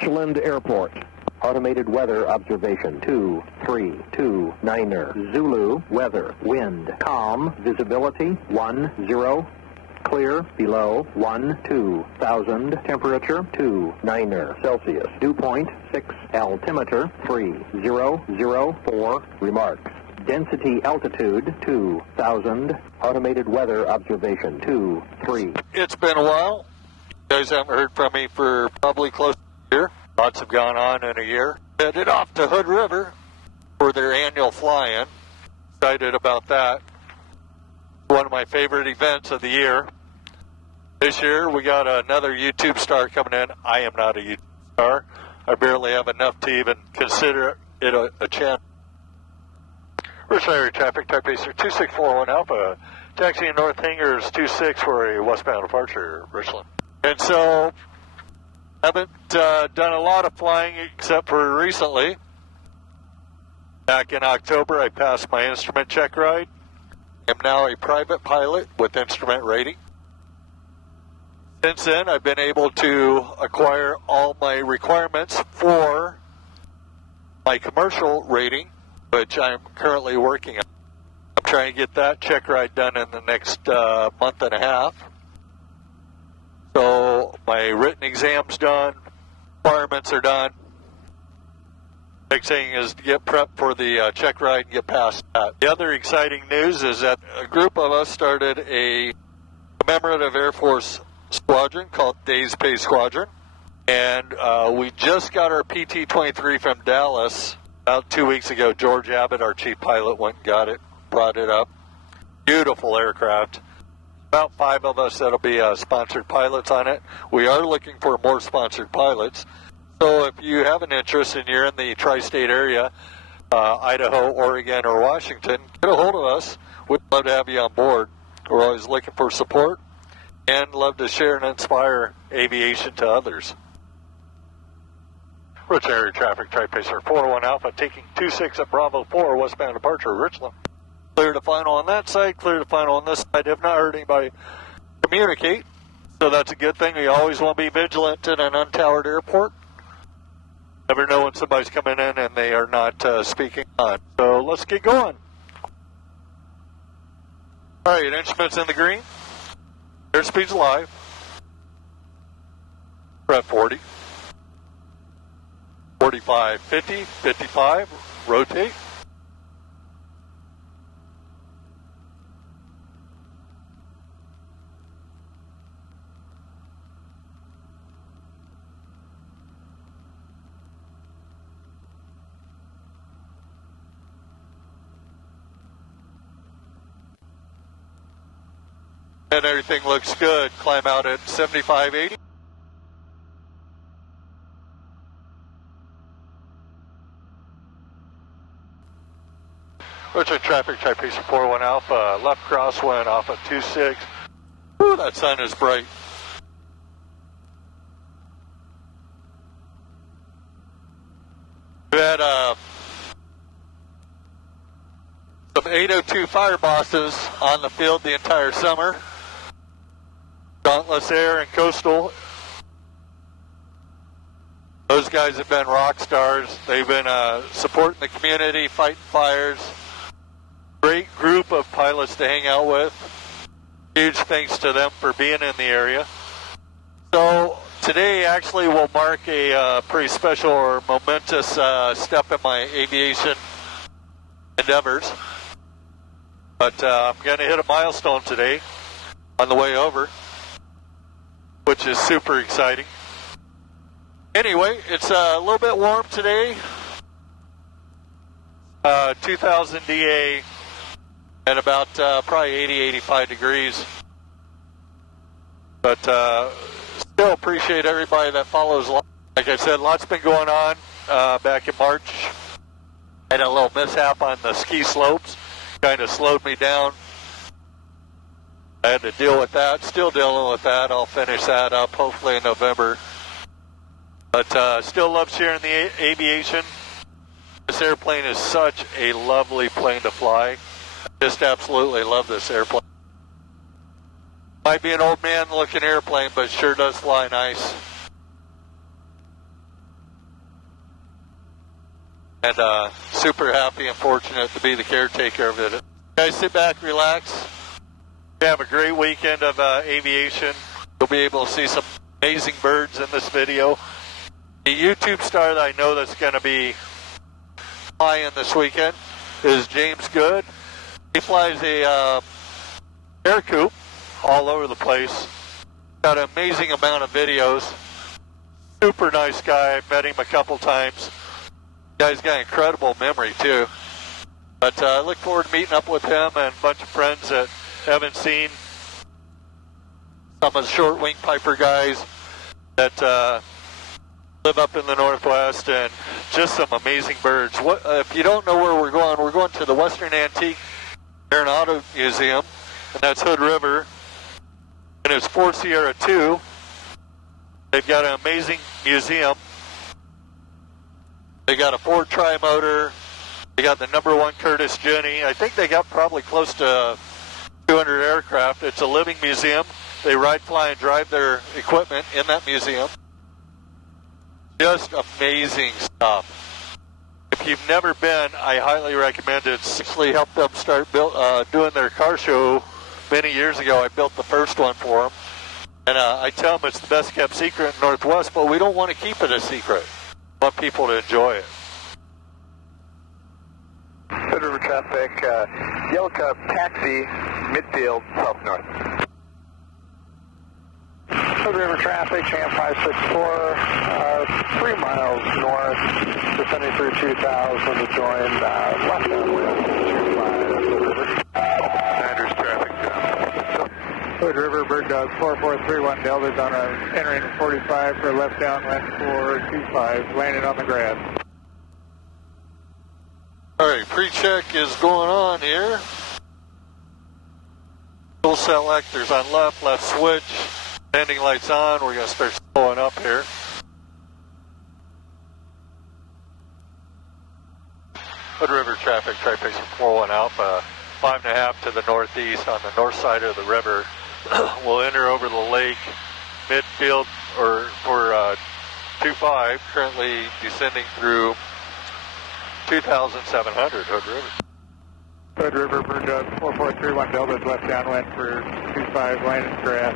Richland Airport. Automated weather observation 2329er. Zulu weather, wind calm, visibility 10, clear below 12,000, temperature 29er Celsius, dew point 6, altimeter 3004, remarks. Density altitude 2,000, automated weather observation 23. It's been a while. You guys haven't heard from me for probably close to a year. Lots have gone on in a year. Headed off to Hood River for their annual fly-in. Excited about that. One of my favorite events of the year. This year we got another YouTube star coming in. I am not a YouTube star. I barely have enough to even consider it a channel. Richland area traffic, type Pacer 2641 Alpha, taxiing North Hangars 26 for a westbound departure, Richland. And so, haven't done a lot of flying except for recently. Back in October, I passed my instrument check ride. I'm now a private pilot with instrument rating. Since then, I've been able to acquire all my requirements for my commercial rating, which I'm currently working on. I'm trying to get that check ride done in the next month and a half. So my written exam's done, requirements are done. Next thing is to get prepped for the check ride and get past that. The other exciting news is that a group of us started a commemorative Air Force squadron called Days Pay Squadron. And we just got our PT-23 from Dallas about 2 weeks ago. George Abbott, our chief pilot, went and got it, brought it up. Beautiful aircraft. About 5 of us that'll be sponsored pilots on it. We are looking for more sponsored pilots. So if you have an interest and you're in the tri-state area, Idaho, Oregon, or Washington, get a hold of us. We'd love to have you on board. We're always looking for support and love to share and inspire aviation to others. Richland area traffic, type Pacer 401 Alpha, taking 26 at Bravo 4, westbound departure, Richland. Clear to final on that side, clear to final on this side. Have not heard anybody communicate, so that's a good thing. We always want to be vigilant in an untowered airport. Never know when somebody's coming in and they are not speaking on. So let's get going. All right, instruments in the green. Airspeed's live. We're at 40. 45, 50, 55, rotate. And everything looks good. Climb out at 75, 80. Richland traffic, type Pacer 41 Alpha, left crosswind off of 26. Ooh, that sun is bright. We had some 802 fire bosses on the field the entire summer. Dauntless Air and Coastal. Those guys have been rock stars. They've been supporting the community, fighting fires. Great group of pilots to hang out with. Huge thanks to them for being in the area. So today actually will mark a pretty special or momentous step in my aviation endeavors. But I'm going to hit a milestone today on the way over, which is super exciting. Anyway, it's a little bit warm today. 2000 DA at about probably 80, 85 degrees. But still appreciate everybody that follows. Like I said, lots been going on back in March. Had a little mishap on the ski slopes. Kind of slowed me down. I had to deal with that. Still dealing with that. I'll finish that up hopefully in November. But still love sharing the aviation. This airplane is such a lovely plane to fly. I just absolutely love this airplane. Might be an old man looking airplane, but sure does fly nice. and super happy and fortunate to be the caretaker of it. Guys, sit back, relax. Have a great weekend of aviation. You'll be able to see some amazing birds in this video. The YouTube star that I know that's going to be flying this weekend is James Good. He flies a air coupe all over the place. Got an amazing amount of videos. Super nice guy. I've met him a couple times. Guy's got incredible memory too. But I look forward to meeting up with him and a bunch of friends that haven't seen. Some of the short wing piper guys that live up in the Northwest, and just some amazing birds. If you don't know where we're going to the Western Antique Aeronautic Museum, and that's Hood River, and it's 4 Sierra 2. They've got an amazing museum. They got a Ford Tri-Motor. They got the #1 Curtiss Jenny. I think they got probably close to 200 aircraft. It's a living museum. They ride, fly, and drive their equipment in that museum. Just amazing stuff. If you've never been, I highly recommend it. It's actually helped them start doing their car show many years ago. I built the first one for them. And I tell them it's the best kept secret in Northwest, but we don't want to keep it a secret. We want people to enjoy it. Hood River traffic, Yellow Cup, taxi, midfield, south-north. Hood River traffic, Cham 564, 3 miles north, descending through 2000 to join left downwind 25. Sanders traffic. Hood River, Bird Dog 4431 Delta's on entering 45 for left downwind 425, landing on the grass. All right, pre-check is going on here. Full selectors on left switch, landing lights on. We're going to start slowing up here. Hood River traffic, Tri-Pacer 41 Alpha, 5.5 to the northeast on the north side of the river. We'll enter over the lake, midfield, or for 25, currently descending through 2,700 Hood River. Hood River, Bird Dog 4431 Delta's left downwind for 25, landing grass.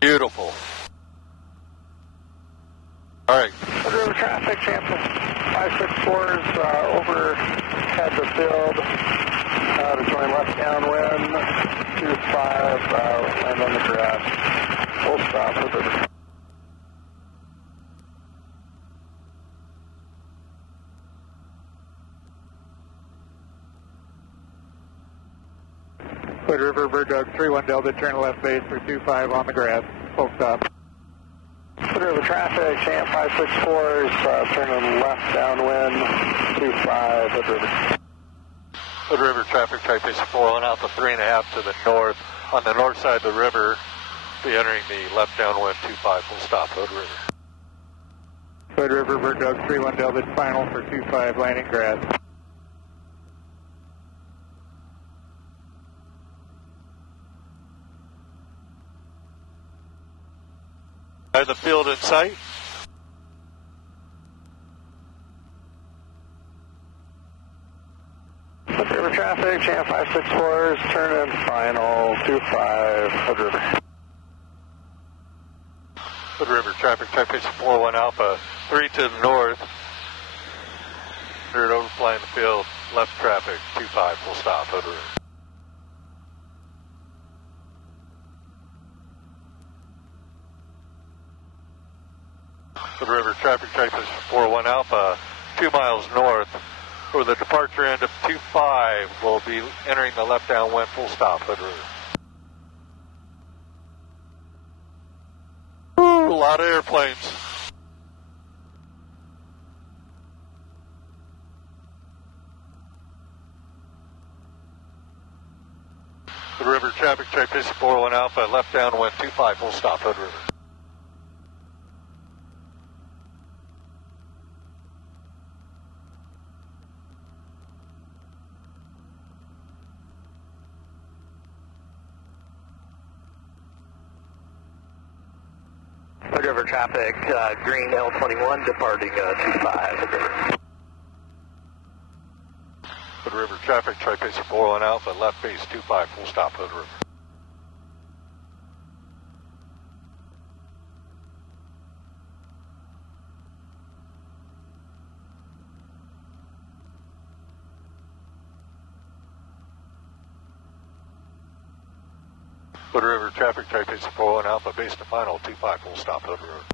Beautiful. All right. Hood River traffic, Cham 564's overhead the field to join left downwind 25, land on the grass. Full stop, Hood River. Hood River, Bird Dog 31 Delta, turn left base for 25 on the grass. Full stop. Hood River traffic, Cham 564 is turning left downwind 25, Hood River. Hood River traffic, Tri-Pacer 41 Alpha, 3.5 to the north. On the north side of the river, be entering the left downwind 25, full stop, Hood River. Hood River, Bird Dog 31 Delta, final for 25, landing grass. Have the field in sight. Hood River traffic, Cham 564 is turning final 25, Hood River. Hood River traffic, Tri-Pacer 41 Alpha, 3 to the north. Third overflying the field, left traffic, 25, full stop, Hood River. Hood River traffic, Tri-Pacer 41 Alpha, 2 miles north. For the departure end of 25, we'll be entering the left downwind, full stop, Hood River. Ooh, a lot of airplanes. Hood River traffic, Tri-Pacer 41 Alpha, left downwind 25, full stop, Hood River. Hood River traffic, green L21 departing 25 Hood River. Hood River traffic, Tri-Pacer 41 Alpha, left base 25, full stop Hood River. Hood River traffic, Tri-Pacer 41 Alpha, base to final, 25, full stop Hood River.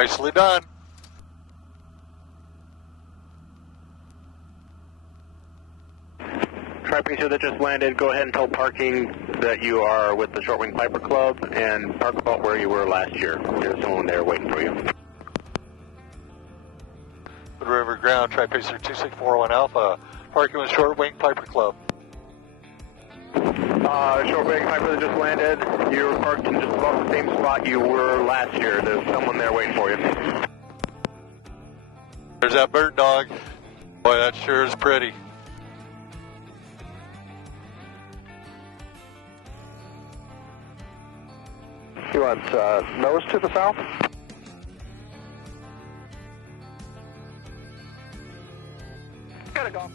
Nicely done. Tri-Pacer that just landed, go ahead and tell parking that you are with the Short Wing Piper Club and park about where you were last year. There's someone there waiting for you. Hood River ground, Tri-Pacer 2641 Alpha, parking with Short Wing Piper Club. Short Wing Piper that just landed, you're parked in just about the same spot you were last year. There's someone there waiting for you. There's that bird dog. Boy, that sure is pretty. You want nose to the south? Got a golf.